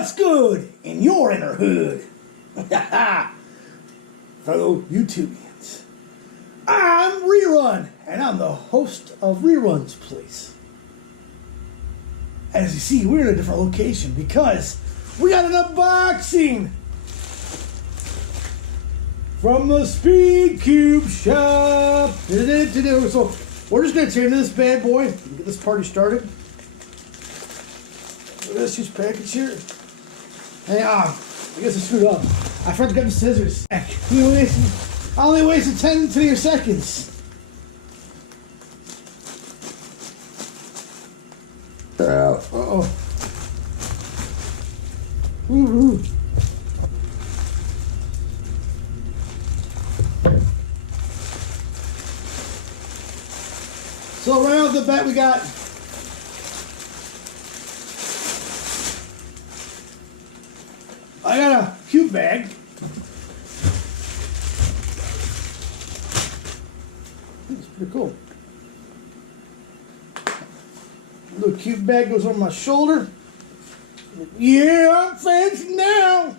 What's good in your inner hood? Fellow YouTubians. I'm Rerun, and I'm the host of Rerun's Place. As you see, we're in a different location because we got an unboxing from the Speed Cube shop. So we're just gonna turn this bad boy and get this party started. Look at this huge package here. Hey, I guess I screwed up. I forgot to get the scissors. I only wasted 10 to your seconds. Uh-oh. Woo-hoo. So right off the bat we got I got a cube bag. It's pretty cool. Little cube bag goes on my shoulder. Yeah, I'm fancy now.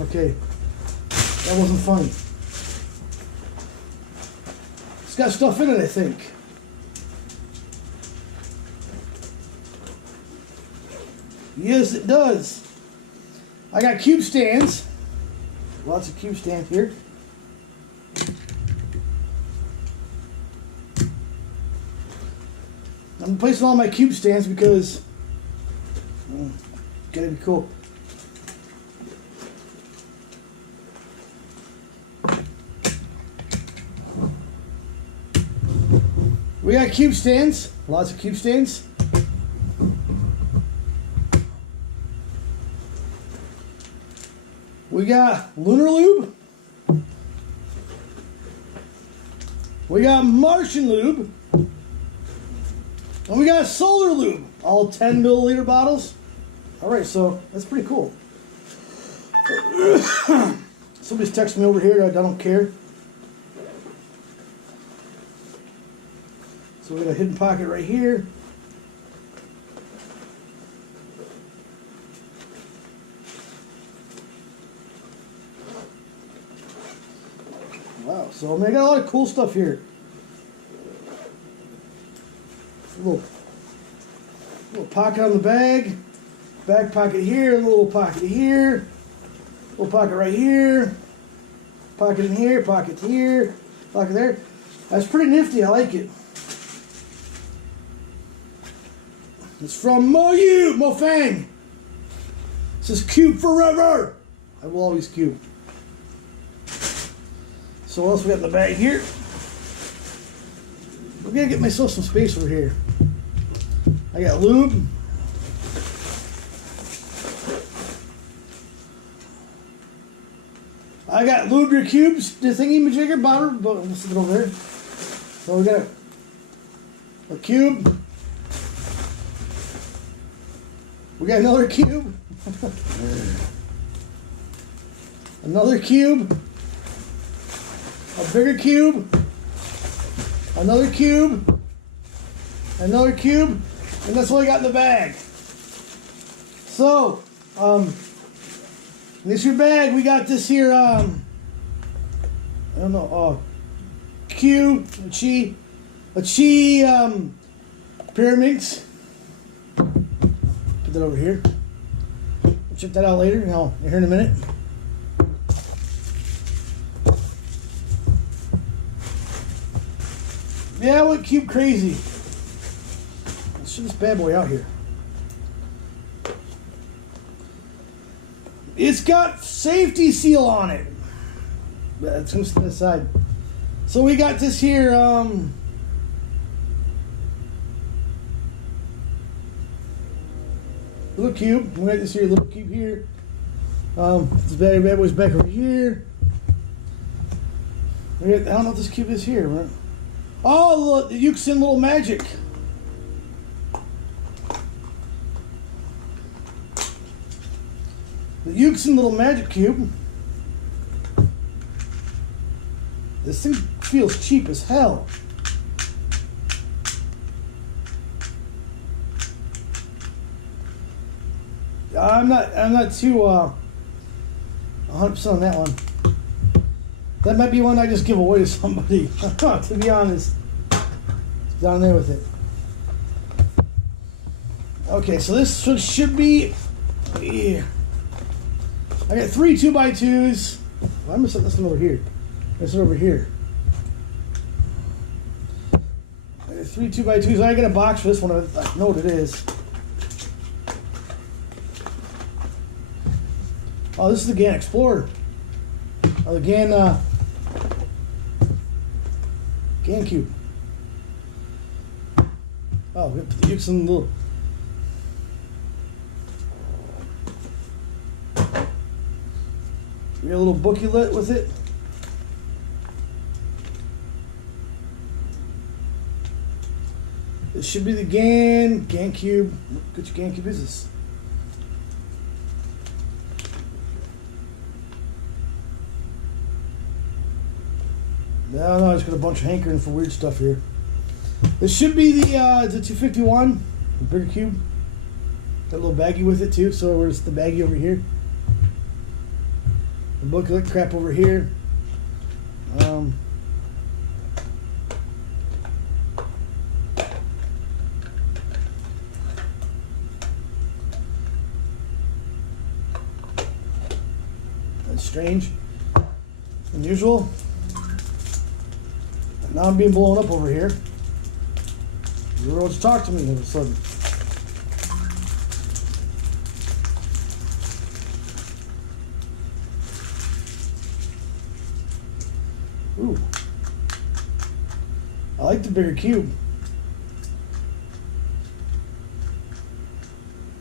Okay, that wasn't funny. It's got stuff in it, I think. Yes, it does. I got cube stands. Lots of cube stands here. I'm placing all my cube stands because it's gotta be cool. We got cube stands. Lots of cube stands. We got lunar lube. We got Martian lube. And we got solar lube. All 10 milliliter bottles. Alright, so that's pretty cool. Somebody's texting me over here. I don't care. So we got a hidden pocket right here. Wow, so I mean, I got a lot of cool stuff here. A little pocket on the bag, back pocket here, a little pocket here, little pocket right here, pocket in here, pocket here, pocket there. That's pretty nifty. I like it. It's from Mofang. It says cube forever. I will always cube. So what else we got in the bag here? We're gonna get myself some space over here. I got lube. I got lube your cubes, the thingy-majigger bottle, but we'll sit it over there. So we got a cube. We got another cube. Another cube. A bigger cube. Another cube. Another cube. And that's what I got in the bag. So, in this here bag, we got this here, I don't know, a chi pyramids. Put that over here. We'll check that out later. Here in a minute. Yeah, I went cube crazy. Let's show this bad boy out here. It's got safety seal on it. That's going to stand aside. So we got this here, little cube. We got this here little cube here. This bad boy's back over here. I don't know what this cube is here, right? Oh, the Yuxin Little Magic. The Yuxin Little Magic Cube. This thing feels cheap as hell. I'm not too 100% on that one. That might be one I just give away to somebody. To be honest, it's down there with it. Okay, so this should be. Yeah. I got 3 2x2s. Why am I setting this one over here? This one over here. I got 3 2x2s. I got a box for this one. I know what it is. Oh, this is the GAN Explorer. Oh, the GAN Cube. Oh, we got the Uxin little. We got a little booklet with it. This should be the GAN Cube. What your GAN Cube is this? No, I just got a bunch of hankering for weird stuff here. This should be the 251, the bigger cube. Got a little baggie with it too, so where's the baggie over here? The booklet crap over here. That's strange. Unusual. Now I'm being blown up over here. You were to talk to me all of a sudden. Ooh. I like the bigger cube.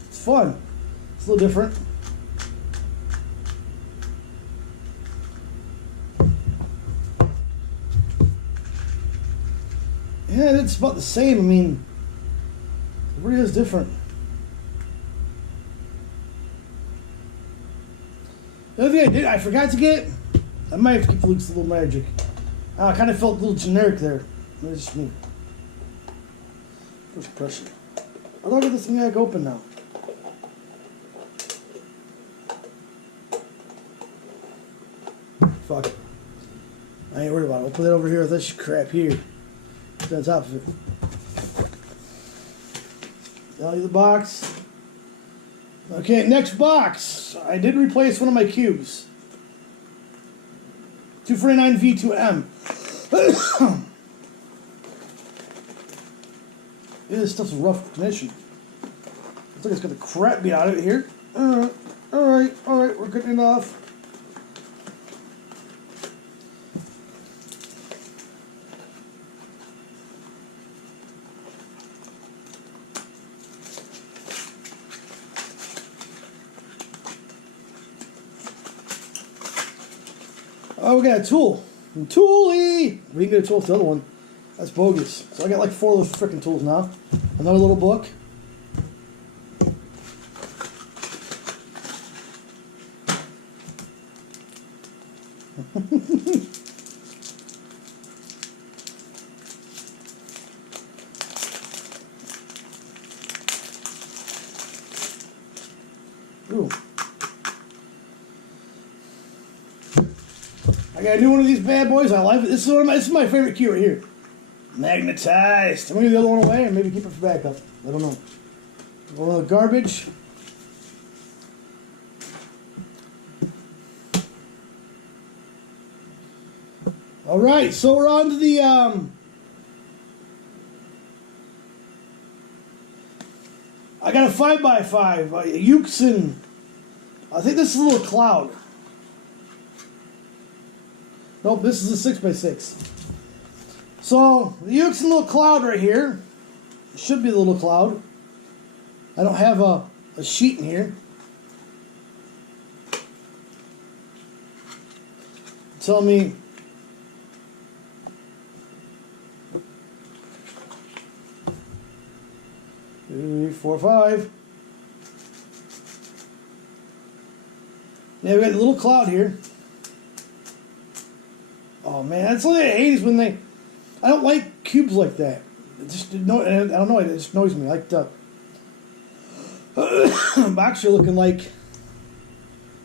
It's fun. It's a little different. Yeah, it's about the same. I mean, it really is different. The other thing I forgot to get, I might have to keep Luke's Little Magic. I kind of felt a little generic there. That's just me. First impression. I don't get this thing back open now. Fuck it. I ain't worried about it. I'll put it over here with this crap here. On top of it. Down the box. Okay, next box. I did replace one of my cubes. 249 V2M. Yeah, this stuff's in rough condition. Looks like it's got the crap beat out of it here. Alright, we're good enough. Oh, we got a tool. Toolie! We can get a tool with the other one. That's bogus. So I got like 4 of those freaking tools now. Another little book. Ooh. I got a new one of these bad boys. I like it. This is my favorite cue right here. Magnetized. I'm gonna give the other one away and maybe keep it for backup. I don't know. A little garbage. All right, so we're on to the I got a 5x5, Uxin. I think this is a little cloud. Nope, this is a 6x6. So, the Uxin little cloud right here. It should be the little cloud. I don't have a sheet in here. Tell me. Three, 4, 5. Yeah, we got a little cloud here. Oh man, that's what I hate is when they. I don't like cubes like that. It just no, I don't know. It just annoys me. I like the. Box are looking like,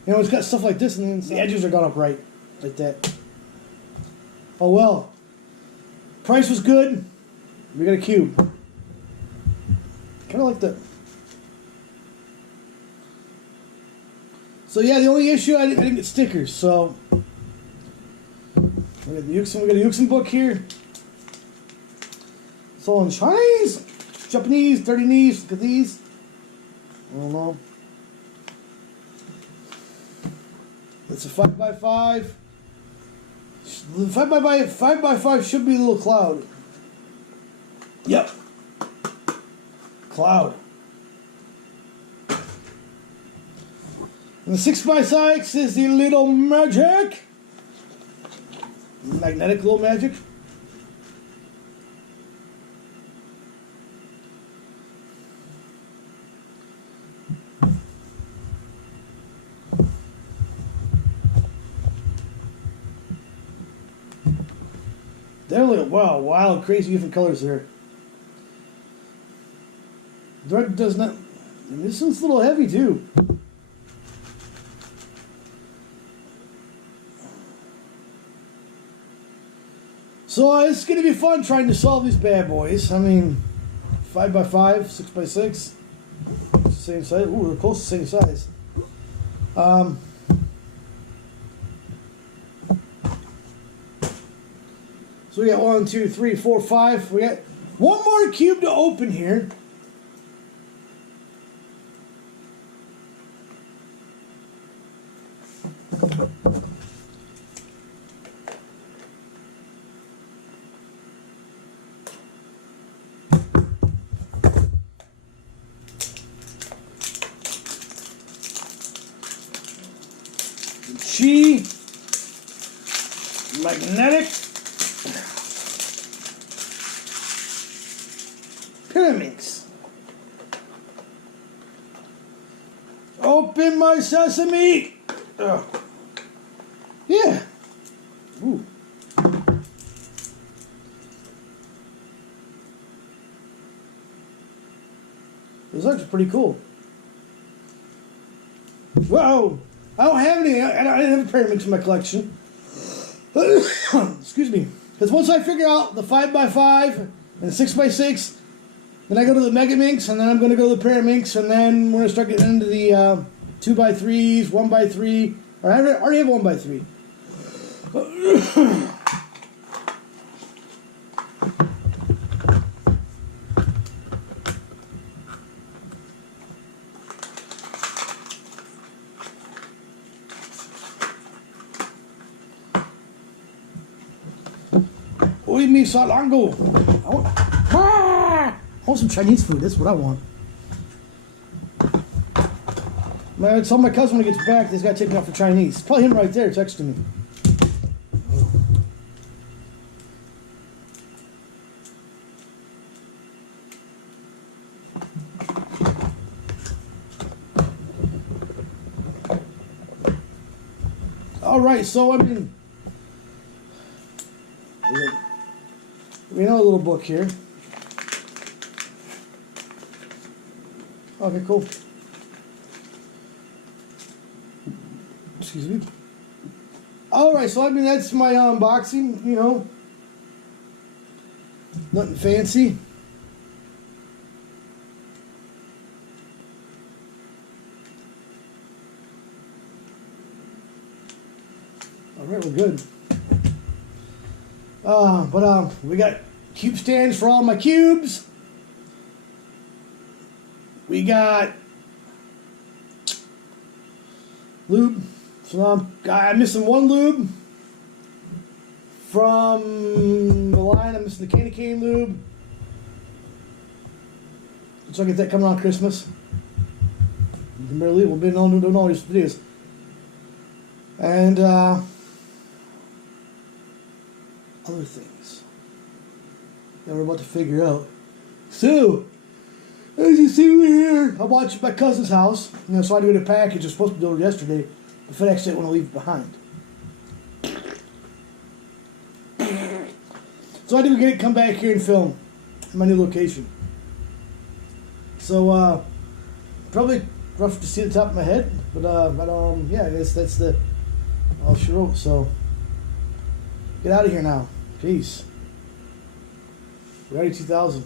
you know, it's got stuff like this, and the edges are gone up right, like that. Oh well. Price was good. We got a cube. Kind of like the. So yeah, the only issue I didn't get stickers. So we got a Yuxin book here. It's all in Chinese, Japanese, 30 knees. Look at these. I don't know. It's a 5x5. The 5x5 should be a little cloud. Yep. Cloud. And the 6x6 is the little magic. Magnetic little magic. Definitely, wow, wild, crazy different colors there. Thread does not. This one's a little heavy too. So it's going to be fun trying to solve these bad boys. I mean, 5x5, 6x6, same size. Ooh, they're close to the same size. So we got 1, 2, 3, 4, 5. We got one more cube to open here. Chi magnetic pyramids. Open my sesame. Yeah. Ooh. This looks pretty cool. Whoa. I don't have any. I didn't have a pyramid in my collection. Excuse me. Because once I figure out the 5x5 and the 6x6, then I go to the Mega Minx, and then I'm going to go to the Pyraminx, and then we're going to start getting into the 2x3s, 1x3. Or I already have 1x3. Uy, mi salango. I want some Chinese food. That's what I want. I tell my cousin when he gets back, he's got to take me out for Chinese. It's probably him right there texting me. All right, so I mean, we know a little book here. Okay, cool. Excuse me. All right, so I mean that's my unboxing. You know, nothing fancy. All right, we're good. But we got cube stands for all my cubes. We got lube. So I'm missing one lube from the line. I'm missing the candy cane lube. So I get that coming on Christmas. You can barely believe we've been doing all these videos. And other things that we're about to figure out. So, as you see over here, I watched my cousin's house. You know, so I do the package. I was supposed to do it yesterday. The FedEx didn't want to leave it behind. So I did come back here and film in my new location. So, probably rough to see the top of my head, but yeah, I guess that's the all she wrote. So get out of here now. Peace. Ready 2000.